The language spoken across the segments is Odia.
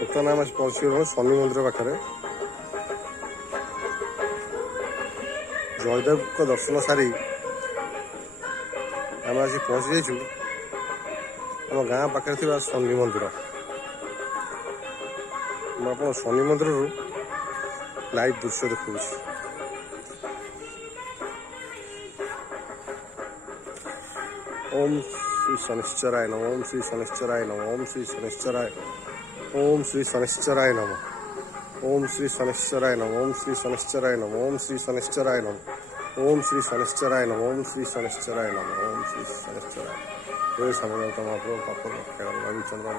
ବର୍ତ୍ତମାନ ଆମେ ପହଞ୍ଚି ଗଲୁ ଶନି ମନ୍ଦିର ପାଖରେ। ଜୟଦେବଙ୍କ ଦର୍ଶନ ସାରି ଆମେ ଆସି ପହଞ୍ଚି ଯାଇଛୁ ଆମ ଗାଁ ପାଖରେ ଥିବା ଶନି ମନ୍ଦିର। ମୁଁ ଆପଣ ଶନି ମନ୍ଦିରରୁ ଲାଇଭ୍ ଦୃଶ୍ୟ ଦେଖାଉଛି। ओम श्री शनिश्चराय नमः। ओम श्री शनिश्चराय नमः। ओम श्री शनिश्चराय। ओम श्री शनिश्चराय नमः। ओम श्री शनिश्चराय नमः। ओम श्री शनिश्चराय नमः। ओम श्री शनिश्चराय नमः। ओम श्री शनिश्चराय नमः। ओम श्री शनिश्चराय नमः। ओम श्री शनिश्चराय। हे समस्त महाप्रभु पाप रक्षा रविचंद्र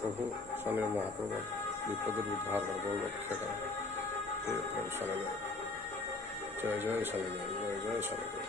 प्रभु शनि महाप्रभु विपद उद्धार कर रक्षा कर। प्रभु शनिदेव जय जय शनिदेव जय जय शनिदेव।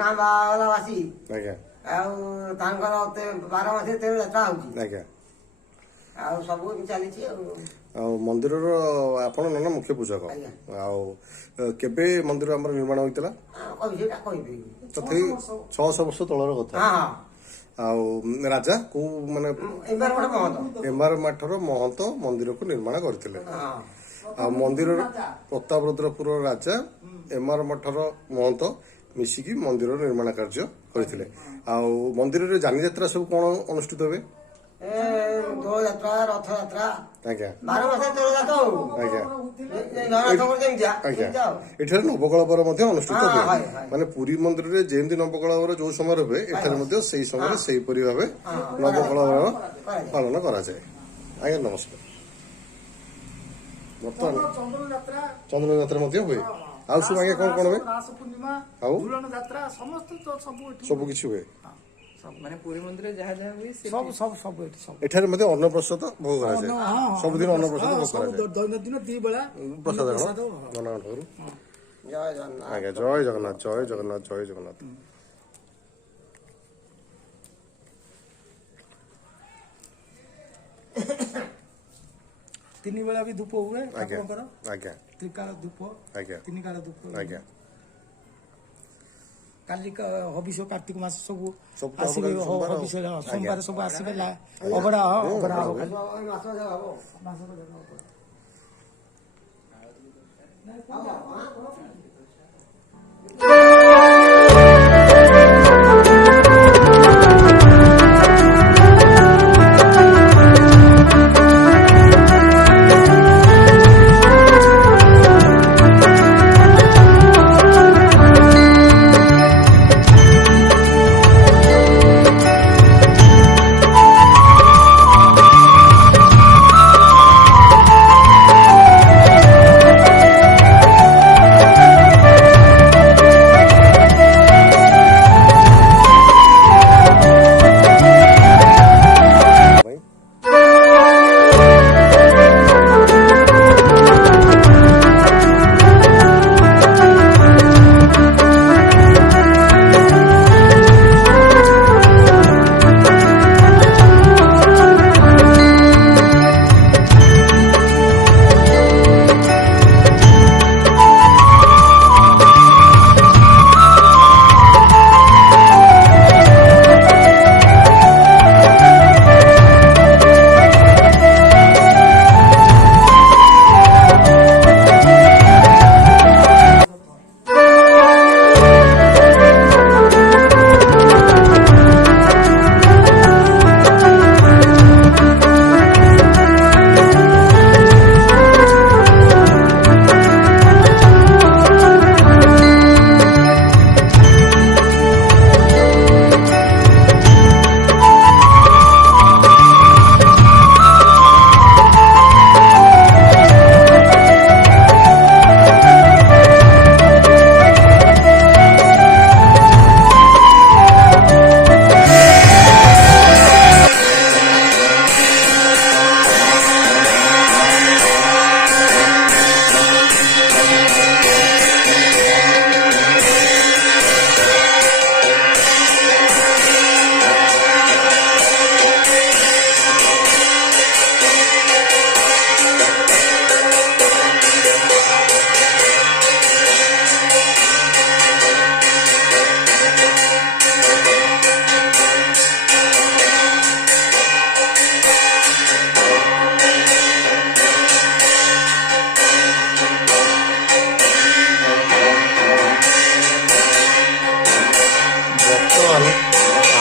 ଗାଁ ବାହାଗଲା ବାସି ଆଜ୍ଞା ଆଉ ତାଙ୍କର 12 ମାସରେ 13 ଯାତ୍ରା ହଉଛି ଆଜ୍ଞା। ଆଉ ସବୁ ଏମିତି ଚାଲିଛି ଆଉ ମନ୍ଦିରର ଆପଣ ନନା ମୁଖ୍ୟ ପୂଜକ। ଆଉ କେବେ ମନ୍ଦିର ଆମର ନିର୍ମାଣ ହୋଇଥିଲା? ତଥାପି 600 ବର୍ଷ ତଳର କଥା। ଆଉ ରାଜା କୋଉ ମାନେ ଏମାର ମାଠର ମହନ୍ତ ମନ୍ଦିରକୁ ନିର୍ମାଣ କରିଥିଲେ। ଆଉ ମନ୍ଦିରର ପ୍ରତାପରୁଦ୍ରପୁର ରାଜା ଏମାର ମଠର ମହନ୍ତ ମିଶିକି ମନ୍ଦିର ନିର୍ମାଣ କାର୍ଯ୍ୟ କରିଥିଲେ। ଆଉ ମନ୍ଦିରରେ ଯାନିଯାତ୍ରା ସବୁ କଣ ଅନୁଷ୍ଠିତ ହୁଏ? ଦୋଳ ଯାତ୍ରା, ରଥଯାତ୍ରା, ଆଜ୍ଞା 12 ମାସରେ 13 ଯାତ୍ରା ହଉ ଆଜ୍ଞା ଆଜ୍ଞା। ଏଠାରେ ନବକଳବର ମଧ୍ୟ ଅନୁଷ୍ଠିତ ହୁଏ। ମାନେ ପୁରୀ ମନ୍ଦିରରେ ଯେମିତି ନବକଳବର ଯୋଉ ସମୟରେ ହୁଏ ଏଠାରେ ମଧ୍ୟ ସେଇ ସମୟରେ ସେଇପରି ଭାବେ ନବକଳବର ପାଳନ କରାଯାଏ। ଆଜ୍ଞା ନମସ୍କାର। ବର୍ତ୍ତମାନ ଚନ୍ଦନ ଯାତ୍ରା ମଧ୍ୟ ହୁଏ। ଆଉ ସବୁ ଆଜ୍ଞା କଣ କଣ ହୁଏ? ଆଉ ସବୁ କିଛି ହୁଏ। ମାନେ ପୁରୀ ମନ୍ଦିରରେ ଯାହା ଯାହା ହୁଏ ସବୁ ଏଠାରେ ମଧ୍ୟ ଅନ୍ନପ୍ରସାଦ ଭୋଗ କରାଯାଏ। ସବୁଦିନ ଅନ୍ନପ୍ରସାଦ ଭୋଗ କରାଯାଏ। ଦୈନନ୍ଦିନ 2 ବେଳା ପ୍ରସାଦ ଆଜ୍ଞା ଜୟ ଜଗନ୍ନାଥ ଜୟ ଜଗନ୍ନାଥ ଜୟ ଜଗନ୍ନାଥ। 3 ବେଳା ବି ଧୂପ ହୁଏ ଠାକୁରଙ୍କର। ଆଜ୍ଞା ତ୍ରିକାଳ ଧୂପ, ଆଜ୍ଞା 3 କାଳ ଧୂପ। ଆଜ୍ଞା କାଲି ହବିଷ କାର୍ତ୍ତିକ ମାସ ସବୁ ସବୁ ଆସିବେ। ହବିଷ ସୋମବାର ସବୁ ଆସିବେ। ଅବଢା ଅବଢା ହବ ଖାଲି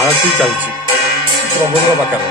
ଆଳତି ଚାଲିଛି ପ୍ରଭୁଙ୍କ ପାଖରେ।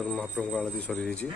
ବର୍ତ୍ତମାନ ମହାପ୍ରଭୁଙ୍କ ଆଳତି ସରିଯାଇଛି।